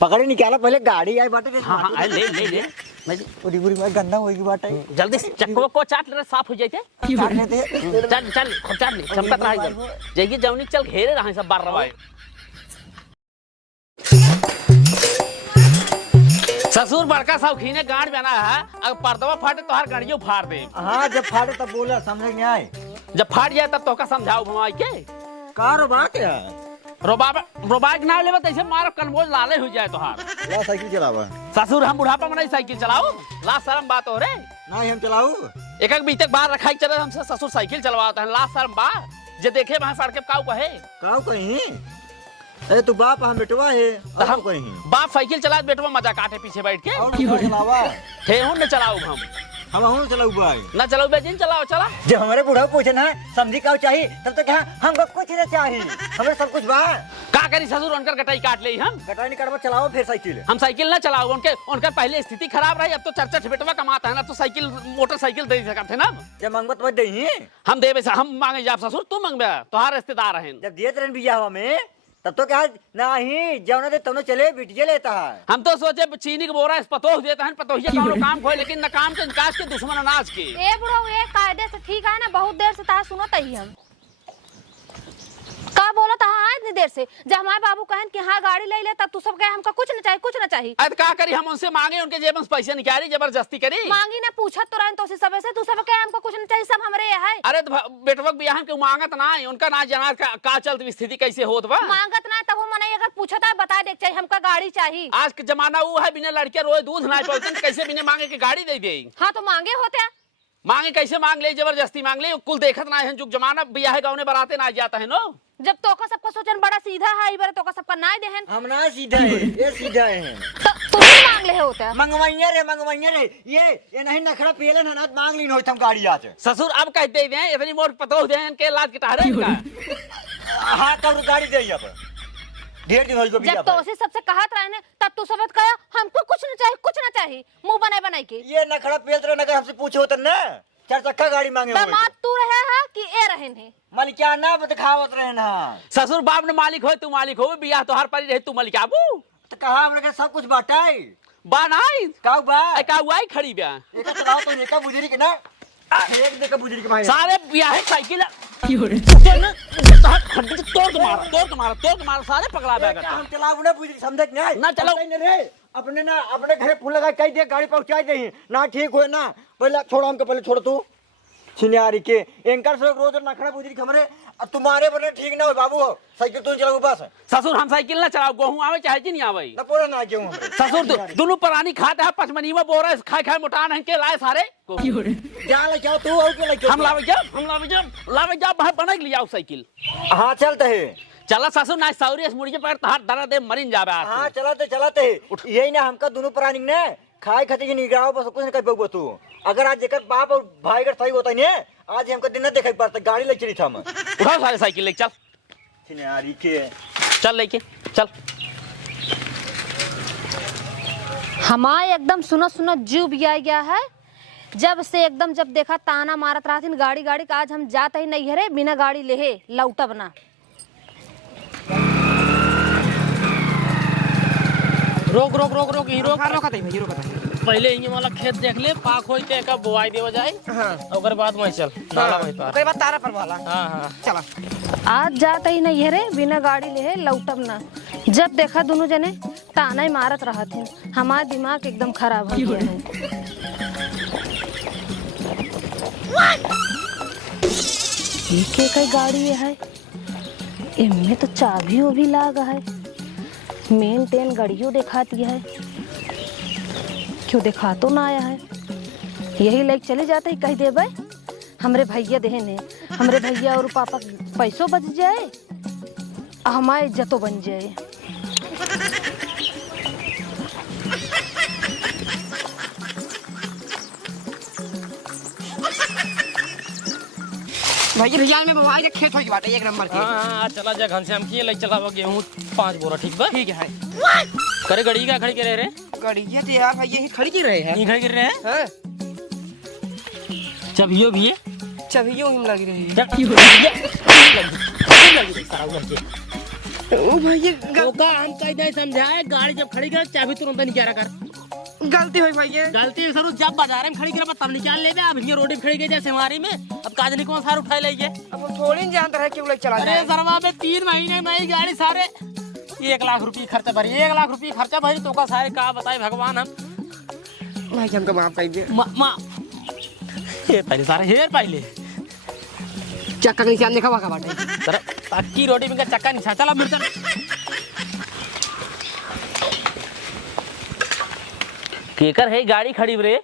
पकड़े निकाला पहले गाड़ी आई बाटे। हाँ हाँ ले ले ले पूरी पूरी में गंदा होगी बाटे। जल्दी चक्को को चाट ले साफ हो जाते। चाट लेते चल चल चाट ले चमकत रहा इधर जाइए जौनी चल घेरे रहा सब बार रवाए। ससुर बड़का शौकीन है गाड़ बना है, अगर पर्दवा फाटे तो हर गाड़ियों फाड़ दे। हाँ जब फाटे तब बोला समझ नहीं आए, जब फाट जाए तब तो का समझाओ भमाई के कार बात है। रोबाइक ना लेबे तैसे मारो कनबोज लाले हो जाए तोहार। ला साइकिल चलावा ससुर हम बुढ़ापा में नहीं साइकिल चलाओ, ला शर्म बात हो रे। नहीं हम चलाऊ एक एक बीते बाहर रखाई चले हमसे ससुर साइकिल चलवाता है, ला शर्म बा जे देखे वहां सड़के काऊ कहे काऊ कहीं। अरे तू बाप हम बेटवा है तो हम कहीं बाप साइकिल चला बेटवा मजा काटे पीछे बैठ के चलावा हे हूं न चलाऊ हम चलाऊ भाई ना चलाऊ बेजिन चलाओ चला। जब हमारे बूढ़ा पूछे ना समझी का चाहिए तब तक हमको कुछ नहीं चाहिए, हमें सब कुछ बा। का करी ससुर उनकर कटाई काट ले हम कटाई नहीं करवा चलाओ फिर साइकिल। हम साइकिल ना चलाओ, उनका पहले स्थिति खराब रही, अब तो चर्चा बेटवा कमाता है ना तो साइकिल मोटरसाइकिल दे सकते थे ना। जब मांगबत मत दही हम देवे हम मांगे जाब ससुर तू मांगबे तोहार रिश्तेदार हैं। जब दिए रहे बियाह में तब तो क्या नहीं जौना दे तब चले बिटिया लेता है। हम तो सोचे चीनी के बोरा इस पतोह देता है पतोहिया का काम खोए, लेकिन न काम के निकास के दुश्मन अनाज के। ए बुढ़ऊ ए कायदे से ठीक है ना, बहुत देर से ता सुनो तही हम का बोला था इतनी देर से। जब हमारे बाबू कहन कि हाँ गाड़ी ले ले तब तू सब कहे हमका कुछ न चाहिए कुछ न चाहिए। अब क्या करी हम उनसे मांगे, उनके जेब में पैसे निकाली जबरदस्ती करी। मांगी ना पूछत तो रहन तो से सबे से तू सब कहे हमका कुछ न चाहिए, सब हमरे है। अरे बेटवा बियाह के मांगत ना उनका ना जना का चलत स्थिति कैसे होत बा। मांगत ना तब हम नहीं अगर पूछता बता दे चाहिए हमका गाड़ी चाहिए। आज के जमाना वो है बिना लड़के रोए दूध ना पाते कैसे बिना मांगे के गाड़ी दे दे। हाँ तो मांगे होते मांगे कैसे मांग ले, जबरदस्ती मांग ले, कुल देखत ना है जुग जमाना बियाह गाँव में बराते ना जाता है नो। जब तो का सबका सोचन बड़ा सीधा है इबर तो का सबका ना देहन। हम ना सीधा है ये सीधा है तू ही मांग ले होता मंगवाइया रे ये नहीं नखरा पेले ना ना मांग ली होत हम गाड़ी आज। ससुर अब कहते दे इतनी मोट पतोह दे के लाज के टहरे का। हां तब गाड़ी दे अब ढेर दिन हो गयो। जब तो उसे सबसे कहत रहने तब तू सबत कहा हमको कुछ न चाहिए मुंह बनाए के। ये नखरा पेल रे नगर हमसे पूछे होत ना चार चक्का गाड़ी मांगे हो दामाद तू रहे है कि ए रहन है मालिकाना दिखावत रहे ना। ससुर बाप ने मालिक हो तू मालिक हो, बियाह तो हर परी रहे तू मालिक आबू तो कहा हमरे के सब कुछ बाटाई बा नहीं काऊ बा का हुआई खड़ी ब्या एक चलाओ तो एक बुजुर्ग के ना एक देख बुजुर्ग के भाई सारे बियाह साइकिल तोड़ मार सारे पकड़ा बैग। हम चलाऊ ना बुजुर्ग समझत नहीं ना चलाओ रे अपने घरे फूल लगा कह दे गाड़ी पहुंचा दे ना ठीक हो ना पहले छोड़ हमको पहले छोड़ तू छिनियारी के एंकर से रोज नखरा बुजुर्ग हमरे तुम्हारे बने ठीक ना हो बाबू साइकिल तू चलाऊ बस। ससुर हम साइकिल ना चलाओ गेहूं आवे चाहे जी नहीं आवे ना पूरा ना गेहूं ससुर दोनों पुरानी खाते है पचमनीवा बोरा खाए मोटा नहीं के लाए सारे जा ले जाओ तू और के ले हम लावे जा बाहर बना लिया साइकिल। हां चलते है चला ससुर ना सौरी मुड़िए पर तहार दरा दे मरिन जावे। हां चलाते यही ना हमका दोनों प्राणी ने खाए खाते की निगराव बस कुछ नहीं कर पाऊ तू। अगर आज जेकर बाप और भाई का सही होता है आज हमको दिन न देखे पड़ता गाड़ी ले चली था हम उठा सारे साइकिल ले चल छिनारी के चल लेके चल। हमारे एकदम सुनो जीव भी आ गया है जब से एकदम जब देखा ताना मारत रहा थी गाड़ी का आज हम जाते ही नहीं हरे बिना गाड़ी ले लौटा बना। रोक हीरो पहले ही वाला खेत देख ले पाक होई ते का बुआई देव जाए ओकर बाद मैं चल नाला में पार ओकर बाद तारा पर वाला हां चला। आज जाते ही नहीं हरे बिना गाड़ी ले लौटब ना। जब देखा दोनों जने ताना ही मारत रहा थे हमारा दिमाग एकदम खराब हो गया है। ये कई गाड़ी है इनमें तो चाबी भी लागा है मेन टेन गाड़ियों दिखाती है क्यों दिखा तो ना आया है। यही लेके चले जाते ही कह दे भाई हमरे भैया देने हमरे भैया और पापा पैसों बच जाए हमारे इज्जतों बन जाए। भैया में मोबाइल के खेत होई बाटे एक नंबर के। हां चला जा घनश्याम की ले चलावा गेहूं 5 बोरा ठीक बा ठीक है करे गड़ी का खड़ी करे रे गड़िया तो यार भैया ही खड़ी की रहे हैं नहीं खड़ी कर रहे हैं हां चाबियो भी है चाबियों हिम लगी रही ओ ओ भैया तो का हम कह दे समझाए गाड़ी जब खड़ी कर चाबी तुरंत निकाला कर गलती हुई भैया गलती सर जब बाजार में खड़ी कर तब निकाल ले अब ये रोड पे खड़ी गई जैसे हमारी में अब काजनी कौन सार उठा लेंगे अब हम थोड़ी नहीं जानते रहे क्यों चला अरे सरवा में 3 महीने में गाड़ी सारे 1 लाख रुपये खर्चा भरी 1 लाख रुपये खर्चा भरी तो का सारे का बताए भगवान हम भाई हमको माफ कर दे ये पहले सारे हेर पहले चक्का के निशान देखा का बाटे सर पक्की रोटी में का चक्का नहीं चला मिर्चा केकर है गाड़ी खड़ी रे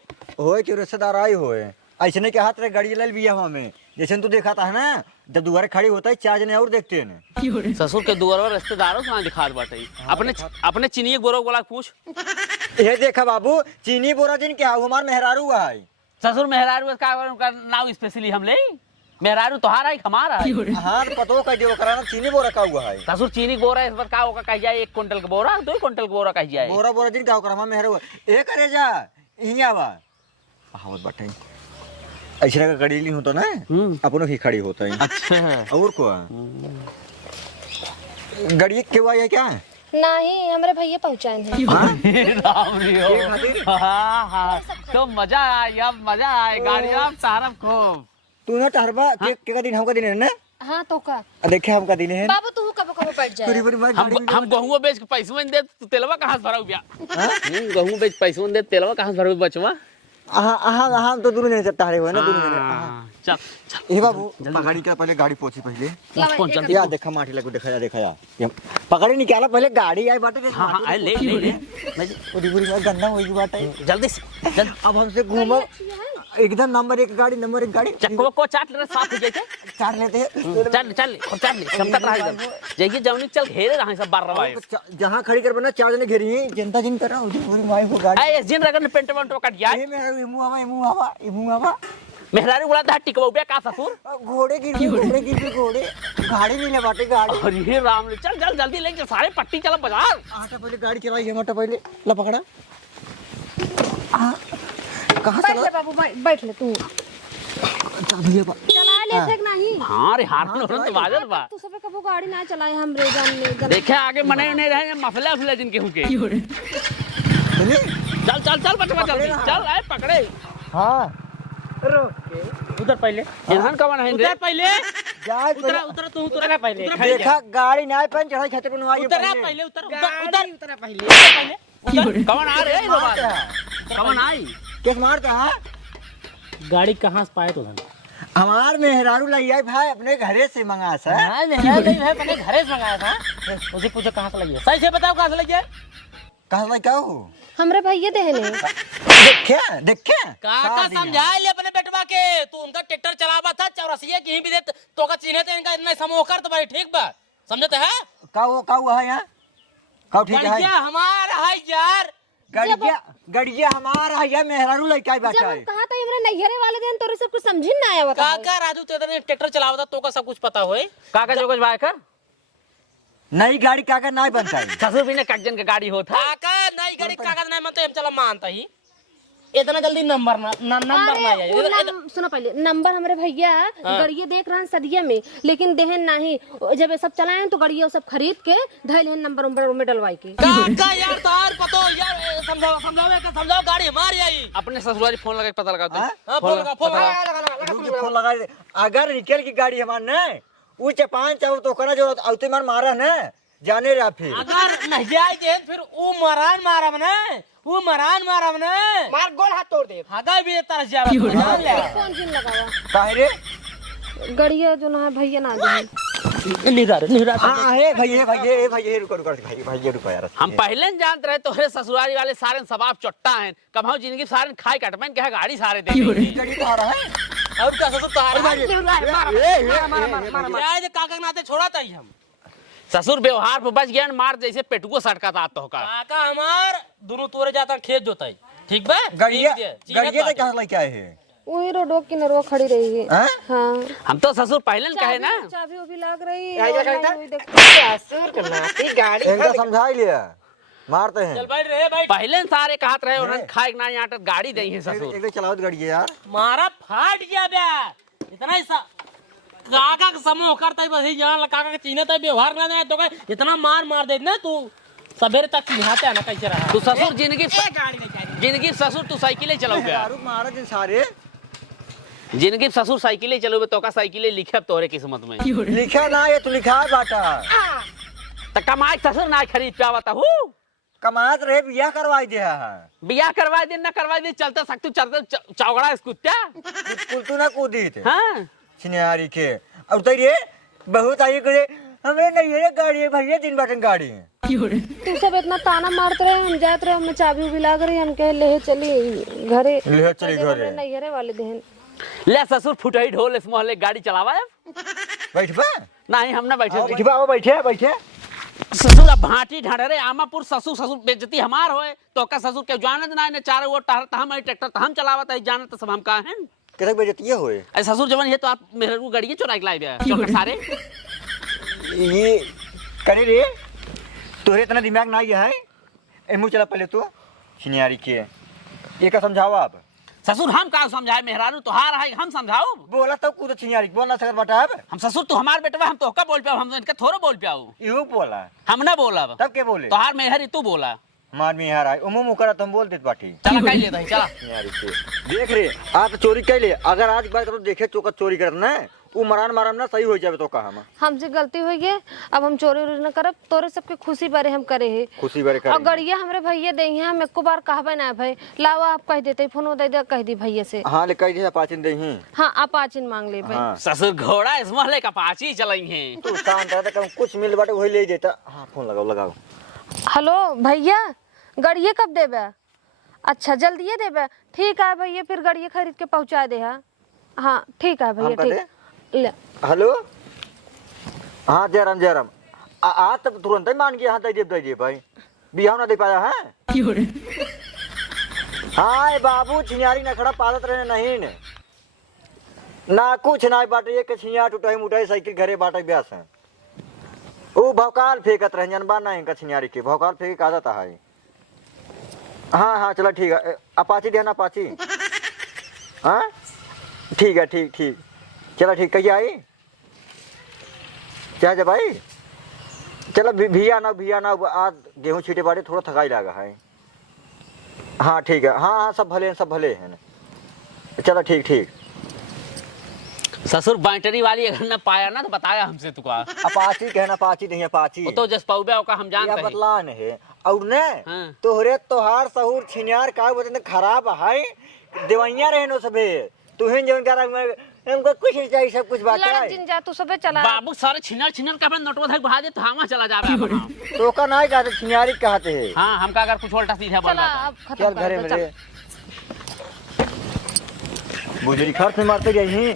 होए के रिश्तेदार आई होए ऐसे के हाथ रे गाड़ी ले लिया हमें जैसे तू देखा था ना जब दोबारा खड़ी होता है 4 जने और देखते हैं ना ससुर के दुआर और रिश्तेदारों से दिखात बाटे अपने चीनी बोरो वाला पूछ ये देखा बाबू चीनी बोरा दिन क्या हमार मेहरारू है ससुर मेहरारू का उनका नाम स्पेशली हम ले मेहरारू तोहारा है हमारा हाँ पतो कह दियो कराना चीनी बोरा का हुआ है ससुर चीनी बोरा इस बार का होगा कह जाए 1 क्विंटल का बोरा 2 क्विंटल का बोरा कह जाए बोरा दिन का करा मेहरारू ए करे जा इहिया बा हावत बाटे ऐसे का गाड़ी नहीं होता ना अपनों ही खड़ी होता है अच्छा और को गाड़ी क्यों आई है क्या नहीं हमारे भैया पहुंचाए हैं राम रियो हां तो मजा आया गाड़ी अब सारा खूब तू ना टहरबा के का दिन हमका दिन है ना हाँ तो का देखे हमका दिन है बाबू तू कब कब बैठ जाए हम गहूं बेच के पैसों दे तेलवा कहां से भराऊ बिया गहूं बेच पैसों दे तेलवा कहां से भराऊ बचवा हाँ तो दूर नहीं टहरे हुए ना दूर चल ए बाबू पकड़ी का पहले गाड़ी पहुंची पहले या देखा माटी लगो देखा या पकड़ी निकाला पहले गाड़ी आई बाटे हां ले पूरी में गंदा होई बाटे जल्दी से जल्दी अब हमसे घूमो एकदम नंबर 1 गाड़ी चक्को को चाट ले साफ हो जाए चाट लेते हैं चल क्षमता रहा जाइए जौनी चल घेरे रहा सब बार रवा जहां खड़ी कर बना 4 जने घेरी हैं जनता जिन कर रहा हूं पूरी माई को गाड़ी ए जिन रगन पेंट वंट कट गया ये मेरा मुंह आवा मेहरारू बोला था टिकवा पे का ससुर घोड़े गाड़ी नहीं ले बाटे गाड़ी अरे राम रे चल जल्दी लेके सारे पट्टी चला बाजार आटा पहले गाड़ी चलाई है मोटा पहले ला पकड़ा कहां बैठ चला ले बाबू बैठ ले तू भैया चला ले थे नहीं हां रे हाथ में तो बाजर बा तू सब कबो गाड़ी ना चलाए हम रे जान में देखे आगे मने नहीं रहे मफले फले जिनके हुके चल बचवा चल आए पकड़े हां उधर पहले इंसान कौन है उधर पहले जाए उतर तू उतर पहले देखा गाड़ी ना पे चढ़ाई खेते पे नुआई उतर पहले उतर पहले कौन आ रहे हैं कौन आई किस मारता है गाड़ी कहां से पाए तो हमार मेहरारू लगी आई भाई अपने घरे से मंगा सा हां मेहरारू लगी है अपने घरे से मंगाया था उसे पूछो कहां से लगी है सही से बताओ कहां से लगी है कहां से क्या हो हमरे भैया देहने देखे काका समझा ले अपने बेटवा के तू उनका ट्रैक्टर चलावा था चौरसिया की ही भी दे तो का चिन्हे थे इनका इतना समूह कर तो भाई ठीक बा समझते है का हुआ है यहां का ठीक है गड़िया हमारा है यार गड़िया हमारा है या मेहरारू लड़का बैठा है कहां था हमरे नैहरे वाले दिन तोरे सब कुछ समझ ना आया बता काका राजू तेरे ट्रैक्टर चलावा था तो का सब कुछ पता होए काका जो कुछ भाई कर नई गाड़ी कागज नहीं बनता है ससुर भी ने कागजन के गाड़ी होता काका नई गाड़ी कागज नहीं मतलब हम चला मानता ही इतना जल्दी नंबर ना आया सुनो पहले नंबर हमारे भैया गड़िया देख रहे हैं सदिया में लेकिन देहन नहीं जब ये सब चलाए तो गड़िया सब खरीद के धैल है नंबर में डलवाई के काका यार तार पतो यार समझाओ गाड़ी हमारी आई अपने ससुराली फोन लगा के पता लगा दे हां फोन लगा अगर निकल की गाड़ी हमार ने ऊ चपान चाहो तो करा जो औते मारा ना जाने रा फिर अगर नहीं जाए जे फिर ऊ मरान मारा मने मार गोल हाथ तोड़ दे हागा भी तरस जा जान ले कौन जिन लगावा काहे रे गड़िया जो ना है भैया ना दे निरा हां है भैया रुको यार हम पहले जानते रहे तोहरे ससुराली वाले सारे सबाब चट्टा हैं कभाऊ जिंदगी सारे खाई कटमन के गाड़ी सारे दे गाड़ी तो आ रहा है और का ससुर तोहारा ए काका नाते छोड़ा था हम ससुर व्यवहार पे बच गया मार जैसे पेटुको सटका था तो काका हमार दोनों तोरे जाता खेत जोताई ठीक बा गड़िया तो कहां लेके आए हैं वही रोडो किनारे खड़ी रही है हां हम तो ससुर पहले कहे ना चाबी भी लग रही ससुर के नाती गाड़ी इनका समझा लिया मारते हैं चल बैठ रहे भाई पहले सारे कहत रहे उन्होंने खाए ना यहाँ गाड़ी दई है ससुर एक चलाओ गाड़ी यार मारा फाट गया बे इतना ही काका का समूह करता है बस ही जान काका का चीना तो व्यवहार ना जाए तो का इतना मार दे ना तू सवेरे तक चिन्हाते है ना कैसे रहा तू ससुर जिंदगी ससुर तू साइकिल चलाऊ क्या दारू मारा दिन सारे जिंदगी ससुर साइकिल चलो तो का साइकिल लिखे तोरे किस्मत में लिखा ना ये तू लिखा है बाटा त कमाई ससुर ना खरीद पावता हूँ कमात रहे बियाह करवाई दे है बियाह करवा दे ना करवा दे चलते सकतू चलते चौगड़ा कुत्ता कुल तू ना कूदी थे हाँ छिनियारी के और तैरे बहुत आई करे हमरे नहीं है गाड़ी है भैया दिन बाटन गाड़ी है तू सब इतना ताना मारते रहे हम जाते रहे हमें चाबी उबी लाग रही हम कहे ले चली घरे ले चली घरे नहीं घरे वाले देहन ले ससुर फुटही ढोल इस मोहल्ले गाड़ी चलावा है बैठ बा नहीं हम ना बैठे बैठ बा बैठे बैठे ससुर अब भाटी ढाडरे आमापुर ससुर ससुर बेइज्जती हमार होए तो का ससुर के जानत ना ने चार वो टहर त हम ट्रैक्टर त हम चलावत है जानत सब हम का हैं कितने बजे ये होए ऐ ससुर जवन ये तो आप मेरे को गाड़ी चुरा के लाई दे चौकर सारे ये करे रे तोरे इतना दिमाग ना है एमू चला पहले तू छिनियारी के ये का समझाओ आप ससुर हम का समझाए मेहरारू तोहार है हम समझाओ बोला तब कूद छिनियारी बोल ना सकत बाटा अब हम ससुर तू हमार बेटवा हम तोहका बोल पाओ हम इनका थोड़ो बोल पाओ इहो बोला हम ना बोलब तब के बोले तोहार मेहरी तू बोला मार में यार आए उमू मुकरा तुम बोल देत बाटी चला कह लेता है चला छिनियारी के देख रे आप चोरी कैले अगर आज बार करो देखे चौकत चोरी करना है वो मरान मारम ना सही हो जाए तो कहा हम हमसे गलती हुई है अब हम चोरी उरी न करब तोरे सबके खुशी बारे हम करे है खुशी बारे और कर गड़िया हमरे भैया दे हैं हम एको बार कहबे ना भाई लावा आप कह देते फोन दे दे कह दी भैया से हां ले कह दे पाचिन दे ही हाँ आप आचिन मांग ले भाई हां ससुर घोड़ा इस मोहल्ले का पाची चलाई है तू शांत रह कम कुछ मिल बाटे वही ले देता हां फोन लगाओ हेलो भैया गड़िया कब देबे अच्छा जल्दी देबे ठीक है भैया फिर गड़िया खरीद के पहुंचा दे हाँ ठीक है भैया ठीक ले हेलो हाँ जयराम आ तब तुरंत ही मान गया हाँ दे दे भाई बिहाव ना दे पाया है हाँ बाबू छिनियारी नखड़ा पालत रहे नहीं ने ना कुछ ना बाटे एक छिनिया टूटाई मुटाई साइकिल घरे बाटे ब्यास है वो भौकाल फेंकत रहे जनबा ना इनका छिनियारी के भौकाल फेंके का जाता है हाँ हाँ चलो ठीक है अपाची देना अपाची हाँ ठीक है ठीक चलो ठीक कहिए आई क्या जब आई चलो भिया ना आज गेहूं छीटे बाड़े थोड़ा थकाई लगा है हाँ ठीक है हाँ सब भले हैं चलो ठीक ससुर बैटरी वाली अगर न पाया ना तो बताया हमसे तू का अपाची कहना अपाची नहीं अपाची वो तो जस पौबे का हम जानते हैं बतलान है और ने हाँ। तोहरे तोहार सहूर छिनियार का बतन खराब है देवैया रहे नो सबे तुहिन जवन करा हमको कुछ नहीं चाहिए सब कुछ बात लड़क है जिन जा तू सबे चला बाबू सारे छिनर का अपना नोटवा धक बढ़ा दे तो हम चला जा रहा है तो का नहीं कहते छिनियारी कहते हैं हाँ हमका अगर कुछ उल्टा सीधा बोल चला रहा अब खत्म चल कर घरे दो, चल। मेरे बुजुर्ग खर्च में मारते गए हैं